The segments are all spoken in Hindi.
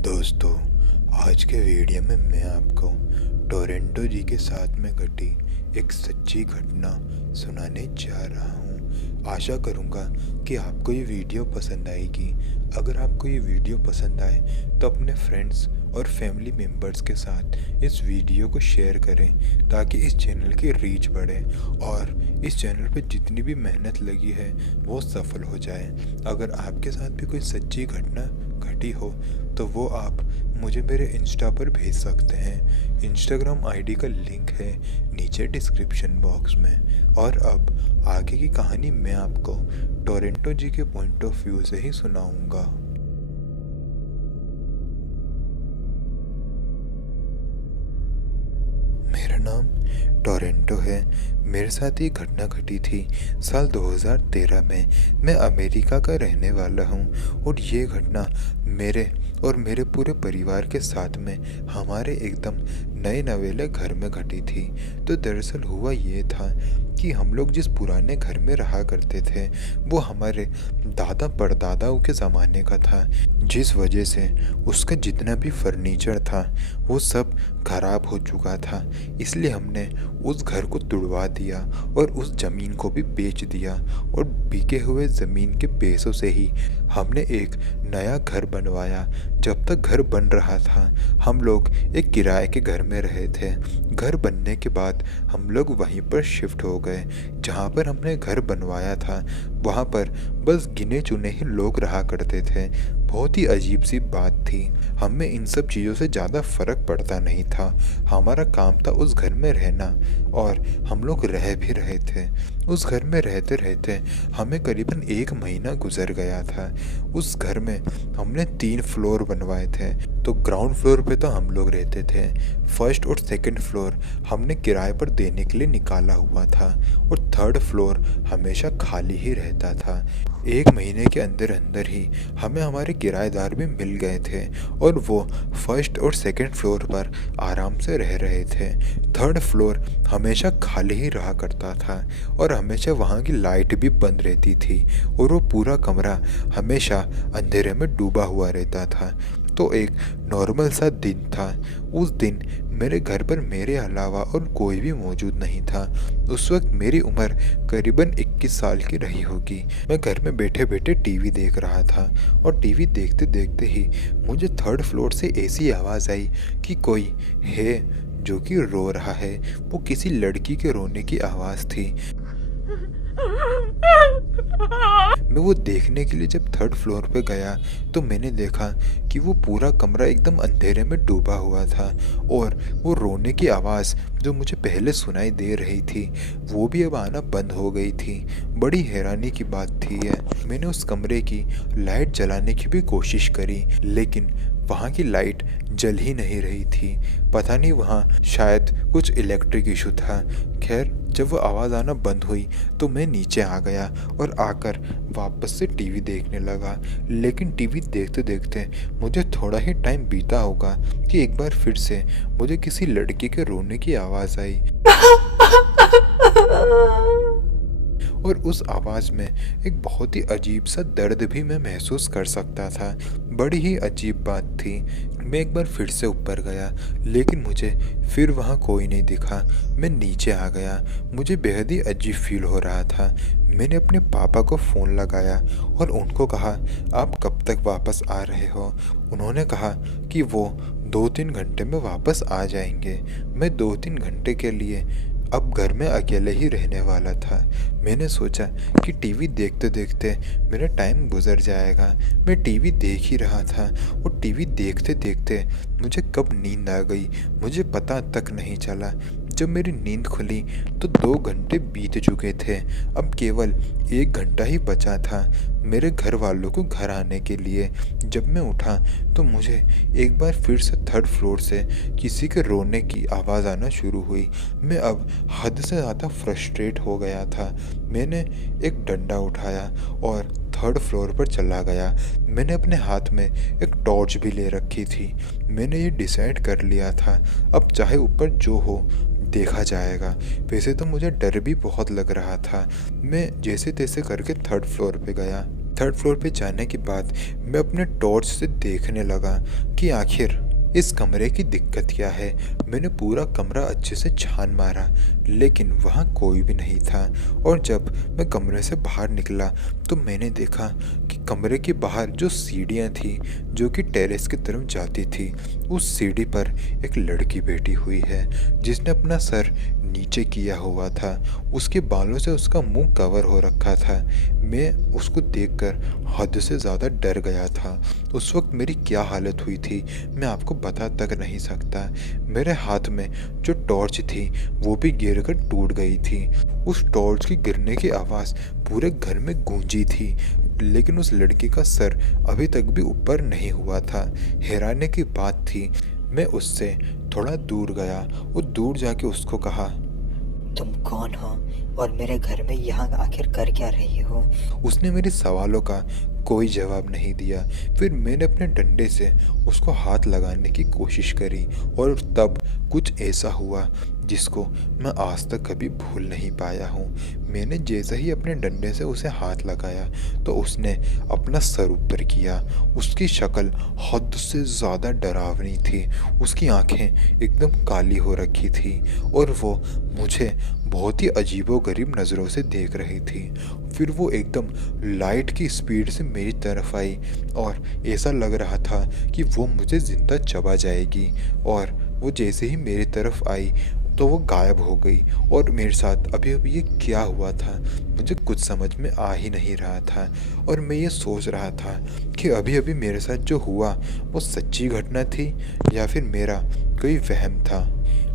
दोस्तों, आज के वीडियो में मैं आपको टोरंटो जी के साथ में घटी एक सच्ची घटना सुनाने जा रहा हूँ। आशा करूँगा कि आपको ये वीडियो पसंद आएगी। अगर आपको ये वीडियो पसंद आए तो अपने फ्रेंड्स और फैमिली मेम्बर्स के साथ इस वीडियो को शेयर करें ताकि इस चैनल की रीच बढ़े और इस चैनल पे जितनी भी मेहनत लगी है वो सफल हो जाए। अगर आपके साथ भी कोई सच्ची घटना घटी हो तो वो आप मुझे मेरे इंस्टा पर भेज सकते हैं। इंस्टाग्राम आईडी का लिंक है नीचे डिस्क्रिप्शन बॉक्स में। और अब आगे की कहानी मैं आपको टोरंटो जी के पॉइंट ऑफ व्यू से ही सुनाऊंगा। मेरा नाम टोरंटो है। मेरे साथ ये घटना घटी थी साल 2013 में। मैं अमेरिका का रहने वाला हूँ और ये घटना मेरे और मेरे पूरे परिवार के साथ में हमारे एकदम नए नवेले घर में घटी थी। तो दरअसल हुआ ये था कि हम लोग जिस पुराने घर में रहा करते थे वो हमारे दादा परदादाओं के ज़माने का था, जिस वजह से उसका जितना भी फर्नीचर था वो सब खराब हो चुका था। इसलिए हमने उस घर को तुड़वा दिया और उस ज़मीन को भी बेच दिया और बिके हुए ज़मीन के पैसों से ही हमने एक नया घर बनवाया। जब तक घर बन रहा था हम लोग एक किराए के घर में रहे थे। घर बनने के बाद हम लोग वहीं पर शिफ्ट हो गए। जहाँ पर हमने घर बनवाया था वहाँ पर बस गिने चुने ही लोग रहा करते थे। बहुत ही अजीब सी बात थी। हमें इन सब चीज़ों से ज़्यादा फ़र्क पड़ता नहीं था। हमारा काम था उस घर में रहना और हम लोग रह भी रहे थे। उस घर में रहते रहते हमें करीबन 1 महीना गुजर गया था। उस घर में हमने 3 फ्लोर बनवाए थे। तो ग्राउंड फ्लोर पे तो हम लोग रहते थे। फर्स्ट और सेकंड फ्लोर हमने किराए पर देने के लिए निकाला हुआ था और थर्ड फ्लोर हमेशा खाली ही रहता था। 1 महीने के अंदर अंदर ही हमें हमारे किराएदार भी मिल गए थे और वो फर्स्ट और सेकंड फ्लोर पर आराम से रह रहे थे। थर्ड फ्लोर हमेशा खाली ही रहा करता था और हमेशा वहाँ की लाइट भी बंद रहती थी और वो पूरा कमरा हमेशा अंधेरे में डूबा हुआ रहता था। तो एक नॉर्मल सा दिन था। उस दिन मेरे घर पर मेरे अलावा और कोई भी मौजूद नहीं था। उस वक्त मेरी उम्र करीबन 21 साल की रही होगी। मैं घर में बैठे बैठे टीवी देख रहा था और टीवी देखते देखते ही मुझे थर्ड फ्लोर से ऐसी आवाज़ आई कि कोई है जो कि रो रहा है। वो किसी लड़की के रोने की आवाज़ थी। मैं वो देखने के लिए जब थर्ड फ्लोर पे गया तो मैंने देखा कि वो पूरा कमरा एकदम अंधेरे में डूबा हुआ था और वो रोने की आवाज़ जो मुझे पहले सुनाई दे रही थी वो भी अब आना बंद हो गई थी। बड़ी हैरानी की बात थी यह। मैंने उस कमरे की लाइट जलाने की भी कोशिश करी लेकिन वहाँ की लाइट जल ही नहीं रही थी। पता नहीं वहाँ शायद कुछ इलेक्ट्रिक इशू था। खैर, जब वो आवाज़ आना बंद हुई तो मैं नीचे आ गया और आकर वापस से टीवी देखने लगा। लेकिन टीवी देखते देखते मुझे थोड़ा ही टाइम बीता होगा कि एक बार फिर से मुझे किसी लड़की के रोने की आवाज़ आई और उस आवाज़ में एक बहुत ही अजीब सा दर्द भी मैं महसूस कर सकता था। बड़ी ही अजीब बात थी। मैं एक बार फिर से ऊपर गया लेकिन मुझे फिर वहाँ कोई नहीं दिखा। मैं नीचे आ गया। मुझे बेहद ही अजीब फील हो रहा था। मैंने अपने पापा को फ़ोन लगाया और उनको कहा, आप कब तक वापस आ रहे हो? उन्होंने कहा कि वो 2-3 घंटे में वापस आ जाएंगे। मैं 2-3 घंटे के लिए अब घर में अकेले ही रहने वाला था। मैंने सोचा कि टीवी देखते देखते मेरा टाइम गुजर जाएगा। मैं टीवी देख ही रहा था और टीवी देखते देखते मुझे कब नींद आ गई मुझे पता तक नहीं चला। जब मेरी नींद खुली तो 2 घंटे बीत चुके थे। अब केवल 1 घंटा ही बचा था मेरे घर वालों को घर आने के लिए। जब मैं उठा तो मुझे एक बार फिर से थर्ड फ्लोर से किसी के रोने की आवाज़ आना शुरू हुई। मैं अब हद से ज़्यादा फ्रस्ट्रेट हो गया था। मैंने एक डंडा उठाया और थर्ड फ्लोर पर चला गया। मैंने अपने हाथ में एक टॉर्च भी ले रखी थी। मैंने ये डिसाइड कर लिया था अब चाहे ऊपर जो हो देखा जाएगा। वैसे तो मुझे डर भी बहुत लग रहा था। मैं जैसे तैसे करके थर्ड फ्लोर पे गया। थर्ड फ्लोर पे जाने के बाद मैं अपने टॉर्च से देखने लगा कि आखिर इस कमरे की दिक्कत क्या है। मैंने पूरा कमरा अच्छे से छान मारा, लेकिन वहाँ कोई भी नहीं था। और जब मैं कमरे से बाहर निकला तो मैंने देखा कि कमरे के बाहर जो सीढ़ियाँ थी जो कि टेरेस की तरफ जाती थी, उस सीढ़ी पर एक लड़की बैठी हुई है जिसने अपना सर नीचे किया हुआ था। उसके बालों से उसका मुंह कवर हो रखा था। मैं उसको देखकर हद से ज़्यादा डर गया था। उस वक्त मेरी क्या हालत हुई थी मैं आपको बता तक नहीं सकता। मेरे हाथ में जो टॉर्च थी वो भी गिरकर टूट गई थी। उस टॉर्च की गिरने की आवाज़ पूरे घर में गूंजी थी, लेकिन उस लड़की का सर अभी तक भी ऊपर नहीं हुआ था। हैरानी की बात थी, मैं उससे थोड़ा दूर गया और दूर जाके उसको कहा, तुम कौन हो और मेरे घर में यहाँ आखिर कर क्या रही हो? उसने मेरे सवालों का कोई जवाब नहीं दिया। फिर मैंने अपने डंडे से उसको हाथ लगाने की कोशिश करी और तब कुछ ऐसा हुआ जिसको मैं आज तक कभी भूल नहीं पाया हूँ। मैंने जैसे ही अपने डंडे से उसे हाथ लगाया तो उसने अपना सर ऊपर किया। उसकी शक्ल हद से ज़्यादा डरावनी थी। उसकी आंखें एकदम काली हो रखी थी और वो मुझे बहुत ही अजीबोगरीब नज़रों से देख रही थी। फिर वो एकदम लाइट की स्पीड से मेरी तरफ आई और ऐसा लग रहा था कि वो मुझे ज़िंदा चबा जाएगी। और वो जैसे ही मेरी तरफ आई तो वो गायब हो गई। और मेरे साथ अभी अभी ये क्या हुआ था मुझे कुछ समझ में आ ही नहीं रहा था। और मैं ये सोच रहा था कि अभी अभी मेरे साथ जो हुआ वो सच्ची घटना थी या फिर मेरा कोई वहम था।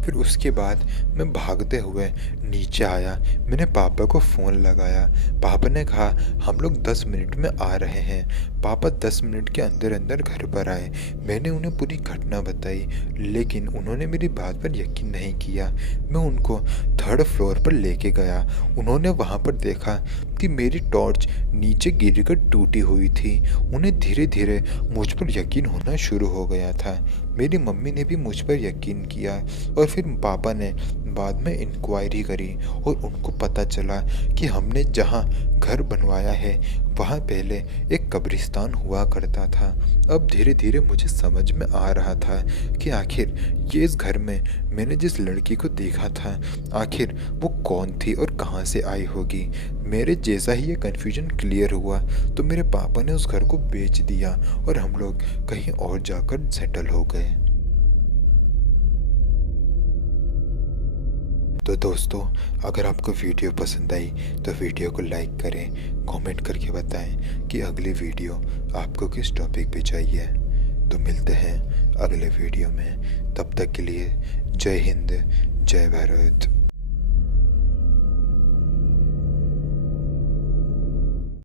फिर उसके बाद मैं भागते हुए नीचे आया। मैंने पापा को फ़ोन लगाया। पापा ने कहा हम लोग 10 मिनट में आ रहे हैं। पापा 10 मिनट के अंदर अंदर घर पर आए। मैंने उन्हें पूरी घटना बताई, लेकिन उन्होंने मेरी बात पर यकीन नहीं किया। मैं उनको थर्ड फ्लोर पर लेके गया। उन्होंने वहाँ पर देखा कि मेरी टॉर्च नीचे गिरकर टूटी हुई थी। उन्हें धीरे धीरे मुझ पर यकीन होना शुरू हो गया था। मेरी मम्मी ने भी मुझ पर यकीन किया और फिर पापा ने बाद में इंक्वायरी करी और उनको पता चला कि हमने जहाँ घर बनवाया है वहाँ पहले एक कब्रिस्तान हुआ करता था। अब धीरे धीरे मुझे समझ में आ रहा था कि आखिर ये इस घर में मैंने जिस लड़की को देखा था आखिर वो कौन थी और कहाँ से आई होगी। मेरे जैसा ही ये कन्फ्यूजन क्लियर हुआ तो मेरे पापा ने उस घर को बेच दिया और हम लोग कहीं और जाकर सेटल हो गए। तो दोस्तों, अगर आपको वीडियो पसंद आई तो वीडियो को लाइक करें, कमेंट करके बताएं कि अगली वीडियो आपको किस टॉपिक पे चाहिए। तो मिलते हैं अगले वीडियो में। तब तक के लिए जय हिंद, जय भारत।